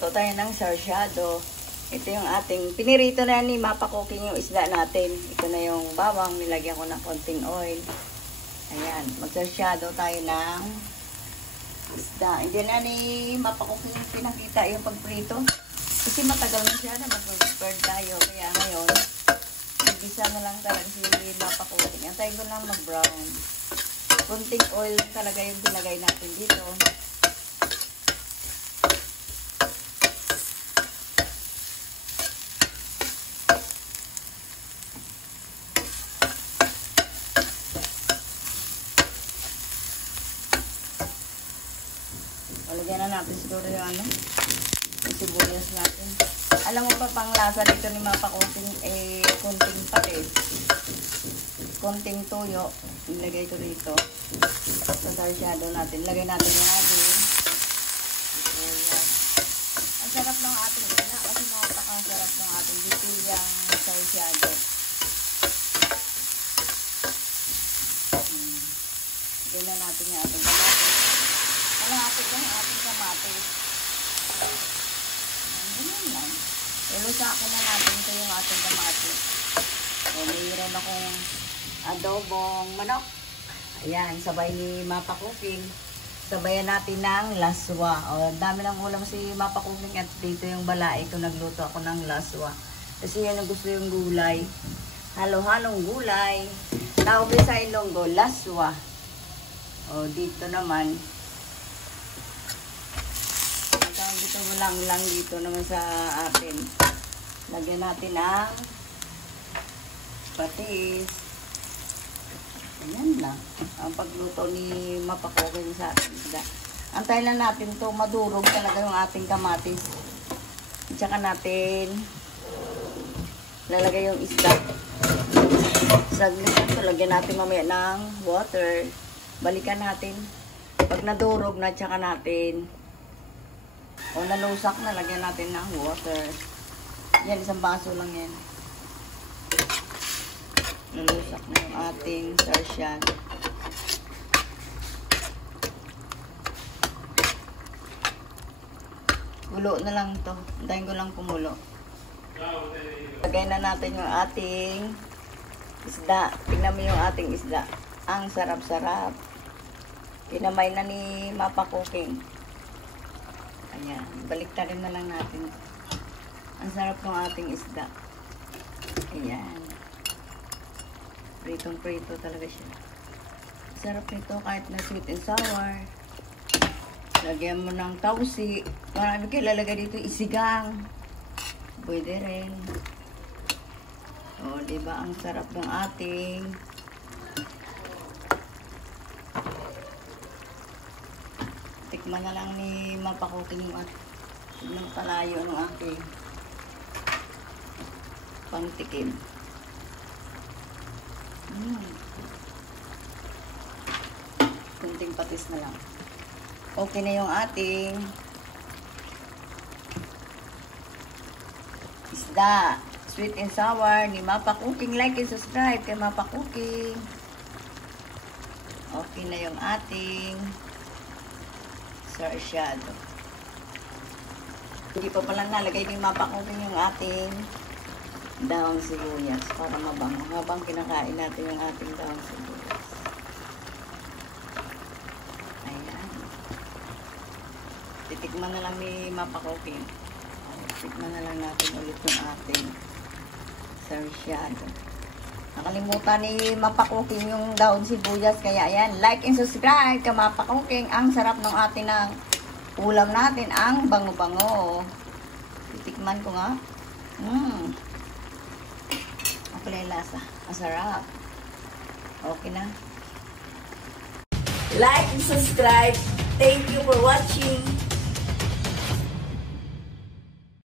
Magluto tayo ng sarsyado. Ito yung ating, pinirito na ni Mapa Cooking yung isda natin. Ito na yung bawang, nilagyan ko ng konting oil. Ayan, magsarsyado tayo ng isda. Hindi na ni Mapa Cooking yung pinakita yung pagprito. Kasi matagal na siya na mag-prepare tayo. Kaya ngayon, igisa na lang talaga si Mapa Cooking. Antayin ko lang mag-brown. Kunting oil talaga yung pinagay natin dito. Lagyan na natin siguro yung yung sibuyas natin. Alam mo pa pang lasa dito ni Mapa Cooking, konting patis, konting tuyo, ilagay ko dito sa sarsyado natin. Lagay natin yung ating sibuyas. Ang sarap ng ating ina kasi napakasarap ng ating bitilyang sarsyado. Lagyan na natin yung ating kamatis. Malapit lang yung ating kamatis. Ganyan lang. Ilusakin na natin ito yung ating kamatis. O, mayroon akong adobong manok. Ayan, sabay ni Mapa Cooking. Sabayan natin ng laswa. O, dami ng ulam si Mapa Cooking at dito yung balai ko. Nagluto ako ng laswa. Kasi yan ang gusto yung gulay. Halo-halong gulay. Tawag sa Ilonggo, laswa. O, dito naman. Dito lang dito naman sa atin. Lagyan natin ang patis. Ayan lang. Ang pagluto ni Mapa Cooking sa atin. Antayin lang natin to madurog talaga yung ating kamatis. At saka natin lalagay yung isda. Saglit ito. Lagyan natin mamaya ng water. Balikan natin. Pag nadurog na, tsaka natin o nalusak na, lagyan natin ng water. Yan, isang baso lang yan. Nalusak na yung ating sarsyado. Gulo na lang to. Hintayin ko lang kumulo. Lagay na natin yung ating isda. Tingnan mo yung ating isda. Ang sarap-sarap. Kinamay na ni Mapa Cooking. Ayan, baliktarin na lang natin. Ang sarap ng ating isda. Ayan. Pritong-prito talaga siya. Sarap nito kahit na sweet and sour. Lagyan mo ng tausi. Marami kayo lalagay dito isigang. Pwede rin. O, diba ang sarap ng ating tikman na lang ni Mapa Cooking yung palayo ng aking pangtikim. Kunting patis na lang. Okay na yung ating isda. Sweet and sour ni Mapa Cooking. Like and subscribe kay Mapa Cooking. Okay na yung ating sarsyado. Hindi pa palang nalagay din Mapa Cooking yung ating daong sibuyas para mabango. Habang kinakain natin yung ating daong sibuyas. Ayan. Titikman na lang ni Mapa Cooking. Titikman na lang natin ulit yung ating sarsyado. Nakalimutan ni Mapa Cooking yung daon sibuyas. Kaya ayan, like and subscribe kay Mapa Cooking. Ang sarap ng atin ng ulam natin. Ang bango-bango. Titikman ko nga. Ako na yung lasa. Ang sarap. Okay na. Like and subscribe. Thank you for watching.